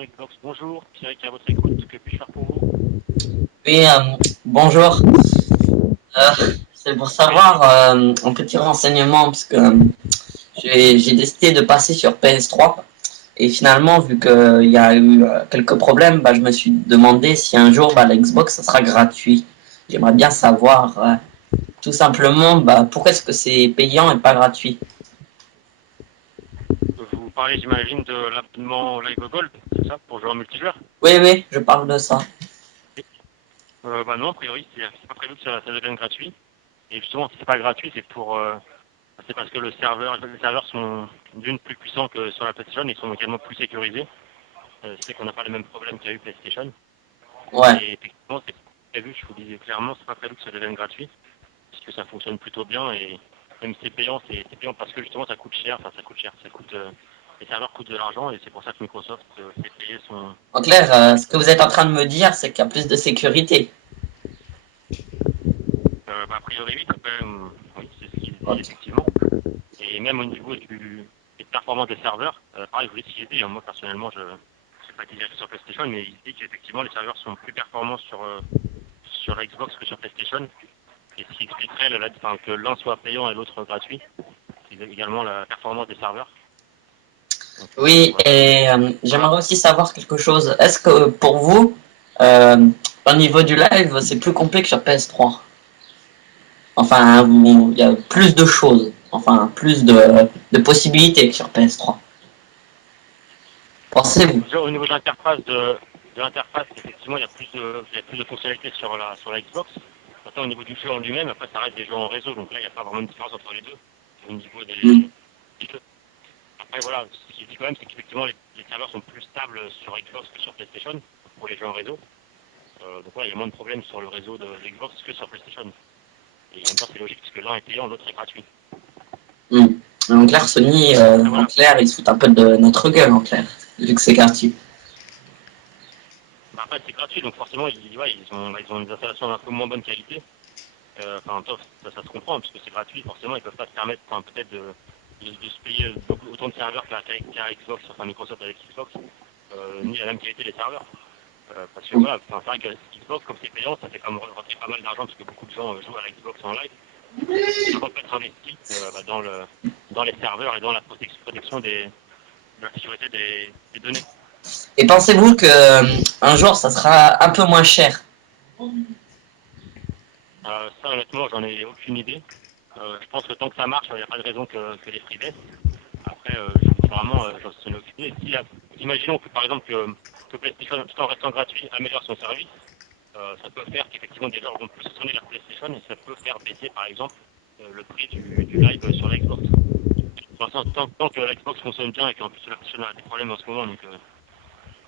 sur Xbox. Bonjour, Pierre qui est à votre écoute, que puis-je faire pour vous? Oui, bonjour. C'est pour savoir un petit renseignement parce que j'ai décidé de passer sur PS3 et finalement, vu qu'il y a eu quelques problèmes, bah, je me suis demandé si un jour bah, la Xbox ça sera gratuit. J'aimerais bien savoir tout simplement bah, pourquoi est-ce que c'est payant et pas gratuit. Vous parlez, j'imagine, de l'abonnement Live Gold, c'est ça, pour jouer en multijoueur? Oui, oui, je parle de ça. Bah non, a priori, c'est pas prévu que ça devienne gratuit. Et justement, si c'est pas gratuit, c'est parce que les serveurs sont d'une plus puissants que sur la PlayStation, ils sont également plus sécurisés. C'est qu'on n'a pas les mêmes problèmes qu'il y a eu PlayStation. Ouais. Et effectivement, c'est prévu, je vous dis clairement, c'est pas prévu que ça devienne gratuit, puisque ça fonctionne plutôt bien et même si c'est payant parce que justement ça coûte cher, les serveurs coûtent de l'argent et c'est pour ça que Microsoft fait payer son. En clair, ce que vous êtes en train de me dire, c'est qu'il y a plus de sécurité. A priori oui, oui, c'est ce qu'il dit Ok. effectivement. Et même au niveau des performances des serveurs, pareil, je voulais ce qu'il dit, hein, moi personnellement je ne sais pas dirigé sur PlayStation, mais il dit qu'effectivement les serveurs sont plus performants sur la Xbox que sur PlayStation. Et ce qui expliquerait que l'un soit payant et l'autre gratuit. C'est également la performance des serveurs. Donc Oui, voilà. et Voilà. j'aimerais aussi savoir quelque chose. Est-ce que pour vous, euh, au niveau du live, c'est plus complet que sur PS3? Enfin, il y a plus de choses, enfin, plus de possibilités que sur PS3. Pensez-vous? Déjà, au niveau de l'interface, effectivement, il y a plus de fonctionnalités sur la Xbox. Maintenant, au niveau du jeu en lui-même, après, ça reste des jeux en réseau. Donc là, il n'y a pas vraiment de différence entre les deux. Au niveau Hmm. des jeux. Après, voilà, ce qui dit quand même, c'est qu'effectivement, les serveurs sont plus stables sur Xbox que sur PlayStation pour les jeux en réseau. Donc voilà, il y a moins de problèmes sur le réseau de Xbox que sur PlayStation. Et en même temps, c'est logique, parce que l'un est payant, l'autre est gratuit. Hmm. En clair, Sony, Après, en voilà. clair, ils se foutent un peu de notre gueule, en clair, vu que c'est gratuit. Bah, après, c'est gratuit, donc forcément, ils ont des installations d'un peu moins bonne qualité. Enfin, ça se comprend, parce que c'est gratuit, forcément, ils peuvent pas se permettre, enfin, peut-être de se payer autant de serveurs qu'à Xbox, enfin Microsoft avec Xbox, ni la même qualité des serveurs. Parce que Hmm. voilà, enfin, c'est vrai que Xbox, comme c'est payant, ça fait quand même rentrer pas mal d'argent, parce que beaucoup de gens jouent à la Xbox en live. Et cet argent peut être investi dans les serveurs et dans la protection de la sécurité des données. Et pensez-vous que un jour, ça sera un peu moins cher? Ça, honnêtement, j'en ai aucune idée. Je pense que tant que ça marche, il n'y a pas de raison que les prix baissent. Après, je vous dis vraiment, j'en ai aucune idée. Imaginons que, par exemple, que PlayStation, tout en restant gratuit, améliore son service, ça peut faire qu'effectivement des gens vont plus se tourner vers PlayStation et ça peut faire baisser, par exemple, le prix du live sur la Xbox. Pour l'instant, tant que la Xbox fonctionne bien et qu'en plus la PlayStation a des problèmes en ce moment, donc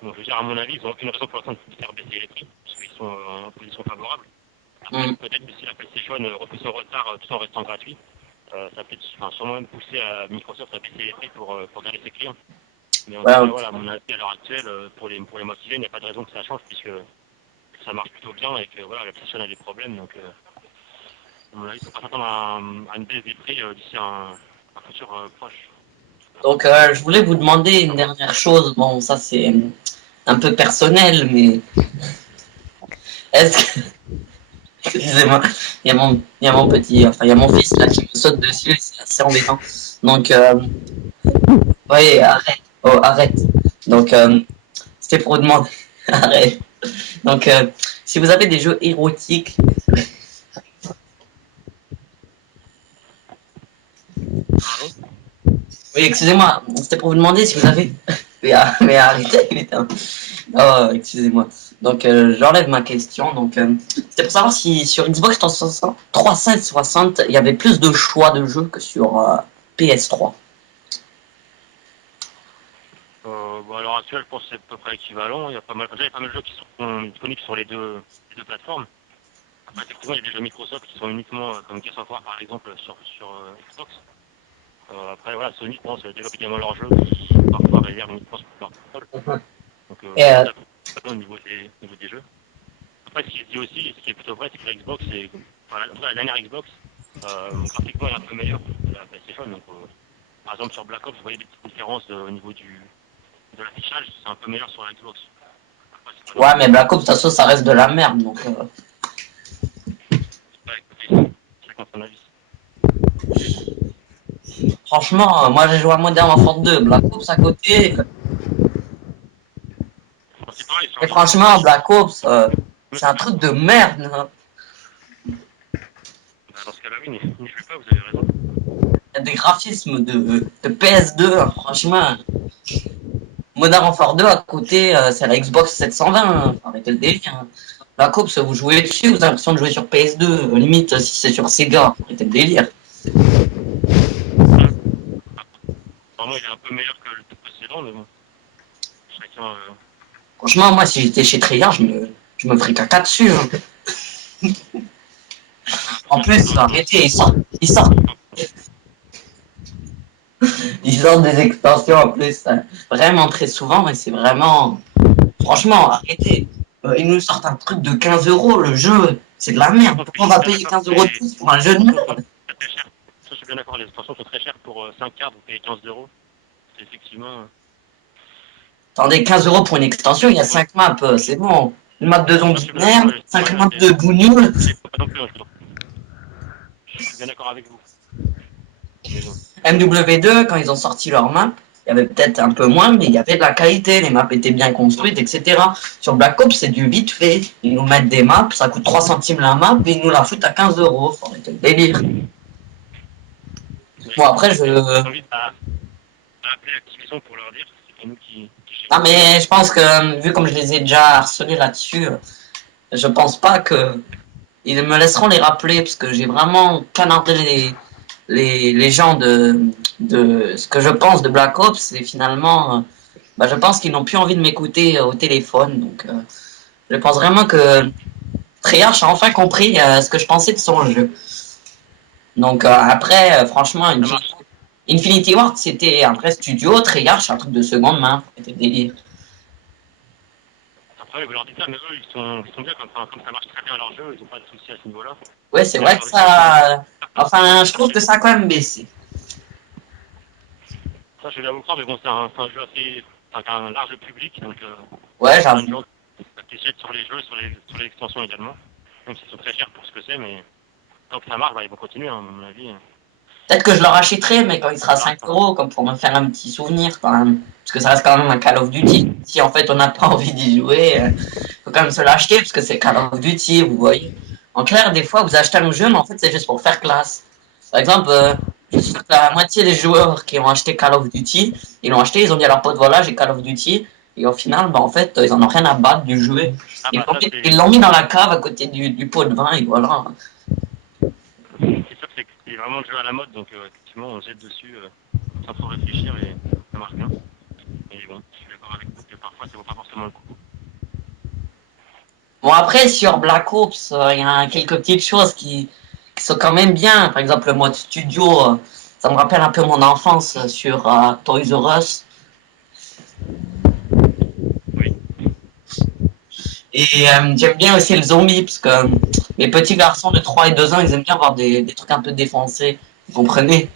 je veux dire, à mon avis, ils n'ont aucune raison pour l'instant de faire baisser les prix, puisqu'ils sont en position favorable. Après, Hmm. peut-être que si la PlayStation repousse son retard tout en restant gratuit, ça peut sûrement même pousser à Microsoft à baisser les prix pour garder ses clients. Mais en Ouais, tout cas, ok. voilà, à mon avis, à l'heure actuelle, pour les mois qui viennent, il n'y a pas de raison que ça change, puisque ça marche plutôt bien et que voilà, la PlayStation a des problèmes. Donc, à mon avis, il ne faut pas s'attendre à une baisse des prix d'ici un futur proche. Donc, je voulais vous demander une dernière chose. Bon, ça, c'est un peu personnel, mais est-ce que excusez-moi, il y a mon petit, enfin, il y a mon fils là qui me saute dessus, c'est assez embêtant. Donc, oui, arrête, oh, arrête. Donc, c'était pour vous demander, arrête. Donc, si vous avez des jeux érotiques, Pardon. oui, excusez-moi, c'était pour vous demander si vous avez, mais arrêtez, putain. Oh, excusez-moi. Donc, j'enlève ma question. Donc, c'était pour savoir si sur Xbox 360, il y avait plus de choix de jeux que sur PS3. Bon, à l'heure actuelle, je pense que c'est à peu près équivalent. Il y a pas mal de jeux qui sont disponibles sur les deux plateformes. Après, effectivement, il y a des jeux Microsoft qui sont uniquement, comme Gears of War par exemple, sur Xbox. Après, voilà, Sony, je pense, développe également leurs jeux qui sont parfois réservés uniquement sur leur console. Donc, Et, je pense que ça peut au au niveau des jeux. Après, ce qui est dit aussi, et ce qui est plutôt vrai, c'est que la Xbox, enfin, la dernière Xbox, graphiquement, elle est un peu meilleure que la PlayStation. Donc, par exemple, sur Black Ops, vous voyez des petites différences au niveau de l'affichage, c'est un peu meilleur sur la Xbox. Après, c'est pas non Ouais, plus. mais Black Ops, de toute façon, ça reste de la merde. Donc, C'est pas écouté. Chacun son avis. franchement, moi, j'ai joué à Modern Warfare 2. Black Ops à côté. Bon, c'est pareil, sur Et les jeux, franchement, Black Ops, me c'est un suis bien. truc de merde, hein. Bah, dans ce cas-là, oui, n'y jouez pas, vous avez raison. Il y a des graphismes de PS2, hein, franchement. Modern Warfare 2 à côté, c'est la Xbox 720. Hein. Faut arrêter le délire. Hein. Black Ops, vous jouez dessus, vous avez l'impression de jouer sur PS2. Limite, si c'est sur Sega, faut arrêter le délire. Apparemment, il est un peu meilleur que le précédent, mais bon, chacun. Franchement, moi, si j'étais chez Treyarch, je me ferais caca dessus. Hein. En Après, plus, arrêtez, ils sortent des extensions en plus, vraiment très souvent, et c'est vraiment, franchement, arrêtez. Ils nous sortent un truc de 15 euros, le jeu, c'est de la merde. Pourquoi on je suis va bien payer d'accord 15 que euros de les plus pour un jeu de extensions sont merde? très chères. Ça, je suis bien d'accord, les extensions sont très chères pour 5 cartes, vous payez 15 euros. C'est effectivement. Attendez, 15 euros pour une extension, il y a Ouais. 5 maps, c'est bon. Une map de Ça, je zombies suis de bien d'accord, merde, mais 5 ouais, maps de bougnoules. les pas non plus, hein, je suis bien d'accord avec vous. Mais bon. MW2, quand ils ont sorti leur map, il y avait peut-être un peu moins, mais il y avait de la qualité, les maps étaient bien construites, etc. Sur Black Ops, c'est du vite fait. Ils nous mettent des maps, ça coûte 3 centimes la map, et ils nous la foutent à 15 euros. Faut arrêter le délire. Mais Bon, après, j'ai envie d'appeler Activision pour leur dire, c'est pas nous qui Ah, gérons. mais je pense que, vu comme je les ai déjà harcelés là-dessus, je pense pas que ils me laisseront les rappeler, parce que j'ai vraiment canardé les gens de ce que je pense de Black Ops, et finalement, bah, je pense qu'ils n'ont plus envie de m'écouter au téléphone. Donc, je pense vraiment que Treyarch a enfin compris ce que je pensais de son jeu. Donc, après, franchement, Ça marche. Infinity Ward, c'était un vrai studio. Treyarch, un truc de seconde main. C'était délire. Après, vous leur dites ça, mais eux, ils sont bien comme ça marche très bien leur jeu, ils n'ont pas de soucis à ce niveau-là. Ouais, c'est Même vrai que sur les cartes, ça. ça Enfin, je coûte pas trouve que cher. ça a quand même baissé. Ça, je vais bien vous croire, mais bon, c'est un jeu assez. Enfin, qui a un large public, donc Ouais, il y a plein de j'avoue. gens qui jettent sur les jeux, sur les extensions également. Même s'ils sont très chers pour ce que c'est, mais tant que ça marche, bah, ils vont continuer, hein, à mon avis. Peut-être que je le rachèterai, mais quand il sera On verra 5 que ça va. euros, comme pour me faire un petit souvenir quand même. Parce que ça reste quand même un Call of Duty. Si en fait on n'a pas envie d'y jouer, faut quand même se l'acheter parce que c'est Call of Duty, vous voyez. En clair, des fois vous achetez un jeu, mais en fait c'est juste pour faire classe. Par exemple, je suis sûr que la moitié des joueurs qui ont acheté Call of Duty, ils l'ont acheté, ils ont dit à leurs potes voilà, j'ai Call of Duty. Et au final, bah, en fait, ils en ont rien à battre du jeu. Ah bah ça, Ils l'ont mis dans la cave à côté du pot de vin et voilà. c'est sûr que c'est vraiment le jeu à la mode, donc effectivement, on jette dessus sans trop réfléchir et ça marche bien. Et bon, je suis d'accord avec vous que parfois ça vaut pas forcément le coup. Bon, après, sur Black Ops, il y a quelques petites choses qui sont quand même bien. Par exemple, le mode studio, ça me rappelle un peu mon enfance sur Toys R Us. Oui. Et j'aime bien aussi le zombie, parce que mes petits garçons de 3 et 2 ans, ils aiment bien voir des trucs un peu défoncés. Vous comprenez?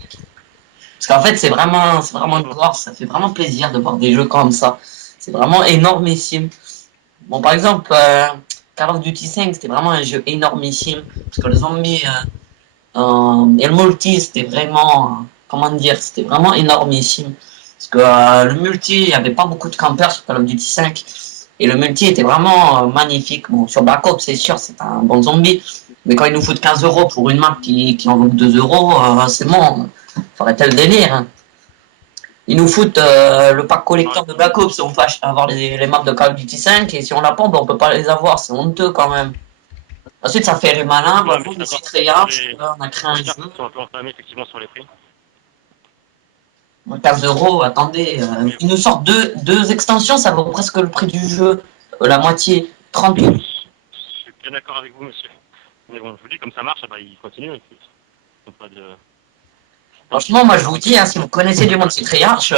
Parce qu'en fait, c'est vraiment gore, ça fait vraiment plaisir de voir des jeux comme ça. C'est vraiment énormissime. Bon, par exemple, Call of Duty 5, c'était vraiment un jeu énormissime, parce que le zombie, et le multi, c'était vraiment, comment dire, c'était vraiment énormissime. Parce que le multi, il n'y avait pas beaucoup de campeurs sur Call of Duty 5. Et le multi était vraiment magnifique. Bon, sur Black Ops, c'est sûr, c'est un bon zombie. Mais quand ils nous foutent 15 euros pour une map qui en vaut 2 euros, c'est bon. Faut arrêter le délire. Hein. Ils nous foutent le pack Ouais. collector de Black Ops, on peut avoir les maps de Call of Duty 5. Et si on l'a pas, ben, on peut pas les avoir. C'est honteux quand même. Ensuite, ça fait les malins. Ouais, Bah, mais je vous, suis ici, d'accord. Sur Treyarch, on a créé un les cartes, jeu. ils sont un peu enflammés effectivement sur les prix. 15 euros, attendez. Mais Ils nous sortent deux extensions, ça vaut presque le prix du jeu. La moitié. 30 euros. je suis bien d'accord avec vous, monsieur. Mais bon, je vous dis, comme ça marche, bah, ils continuent. Écoute. Ils ont pas de... Tant qu'ils Franchement, moi, je vous tant dis, qu'ils hein, si vous connaissez du monde chez Treyarch,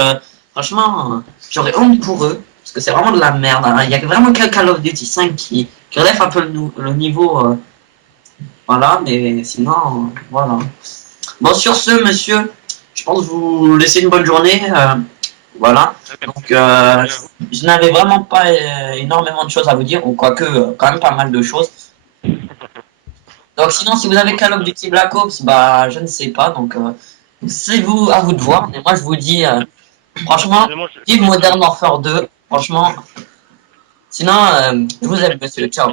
franchement, j'aurais honte pour eux. Parce que c'est vraiment de la merde. Hein. Il y a vraiment que Call of Duty 5 qui relève un peu le niveau. Voilà, mais sinon, voilà. Bon, sur ce, monsieur, je pense vous laisser une bonne journée. Voilà. Donc, je n'avais vraiment pas énormément de choses à vous dire, ou quoique, quand même pas mal de choses. Donc, sinon, si vous avez Call of Duty Black Ops, bah, je ne sais pas. Donc, c'est vous, à vous de voir. Mais moi, je vous dis, franchement, vive Modern Warfare 2. Franchement. Sinon, je vous aime, monsieur. Ciao.